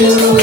you.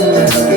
Yes.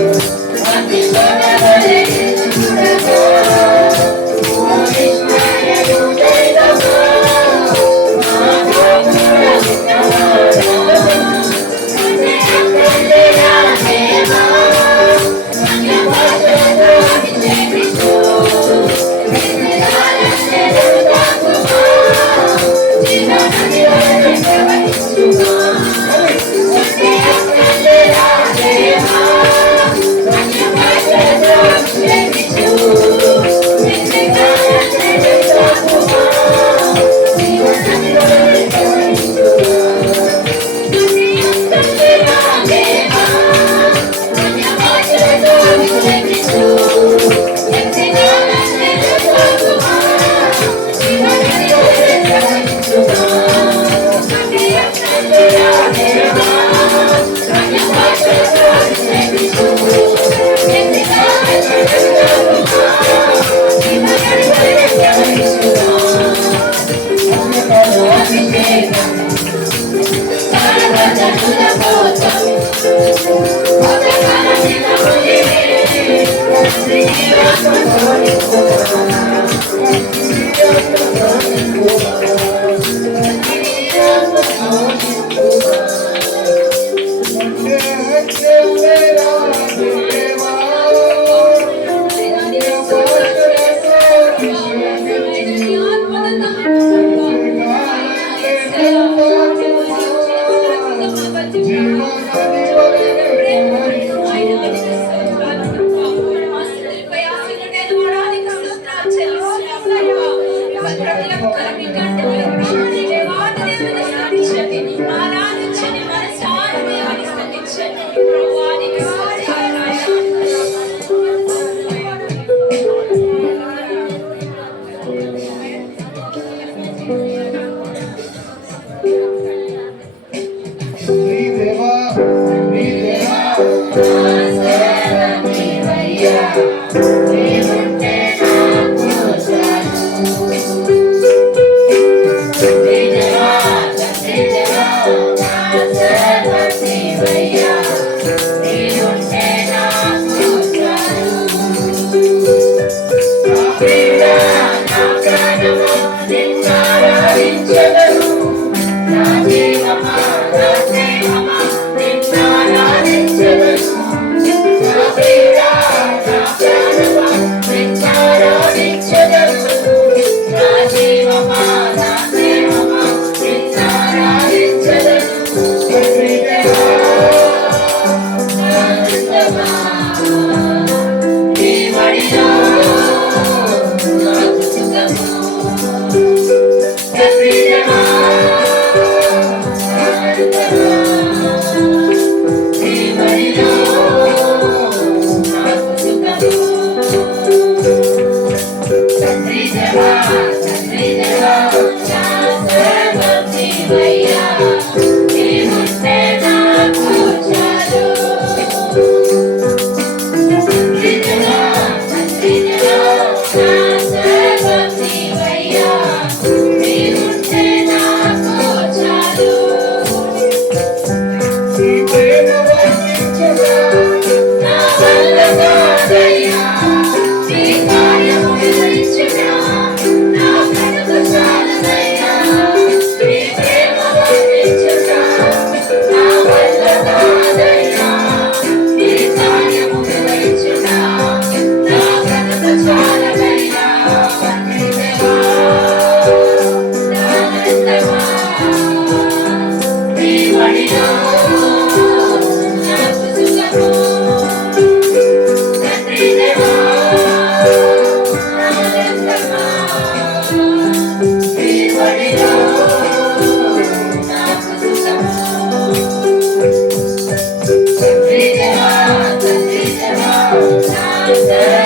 నీ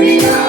నీ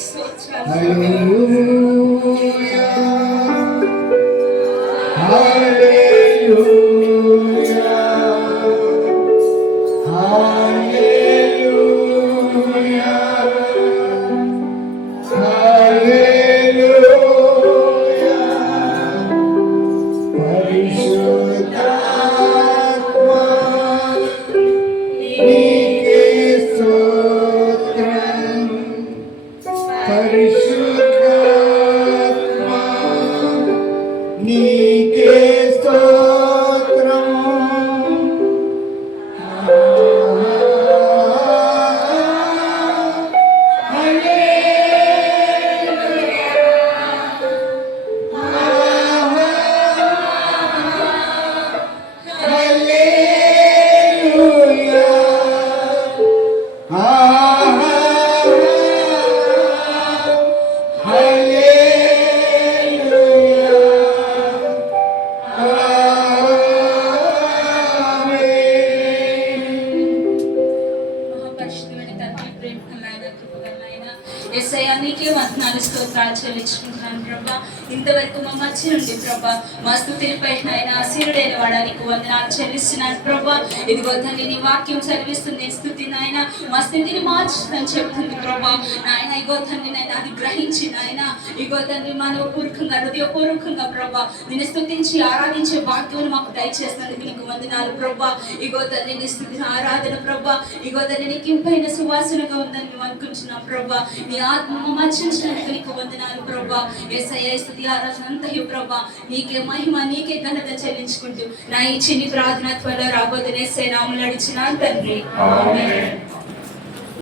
స్తోత్రాలు పరిశుద్ధాత్మా ఇంతవరకు మా మధ్య నుండి ప్రభా మా స్థుతిపై ఆయన ఆశీరుడైన వాడా నీకు వందనాలు చెల్లిస్తున్నాను. ప్రభా ఇదిగో తండ్రి నీ వాక్యం చదివిస్తుంది. స్థుతి నాయన మా స్థితిని మార్చుదని చెప్తుంది ప్రభా. నాయన ఇగో తండ్రి నాయన అది గ్రహించి నాయన ఇగో తండ్రి మనపూర్వకంగా హృదయపూర్వకంగా ప్రభా నిన్ను స్థుతించి ఆరాధించే భాగ్యం మాకు దయచేస్తుంది నీకు వందనాలు ప్రభా. ఇగో తండ్రి నీ స్థుతి ఆరాధన ప్రభా. ఇగో తండ్రి నీకు ఇంపైన సువాసనగా ఉందని మేము అనుకుంటున్నాం ప్రభా. నీ ఆత్మ మర్చించినందుకు నీకు వందనాలు ప్రభా. ఏసయ్య స్థుతి ఆరాధన అంతయు ప్రభా. నీకే మహిమ నీకే ఘనత చెల్లించుకుంటూ నా ఈ చిన్ని ప్రార్థన త్వరలో రాబోతున్న సేనాములు అడిచిన తండ్రి.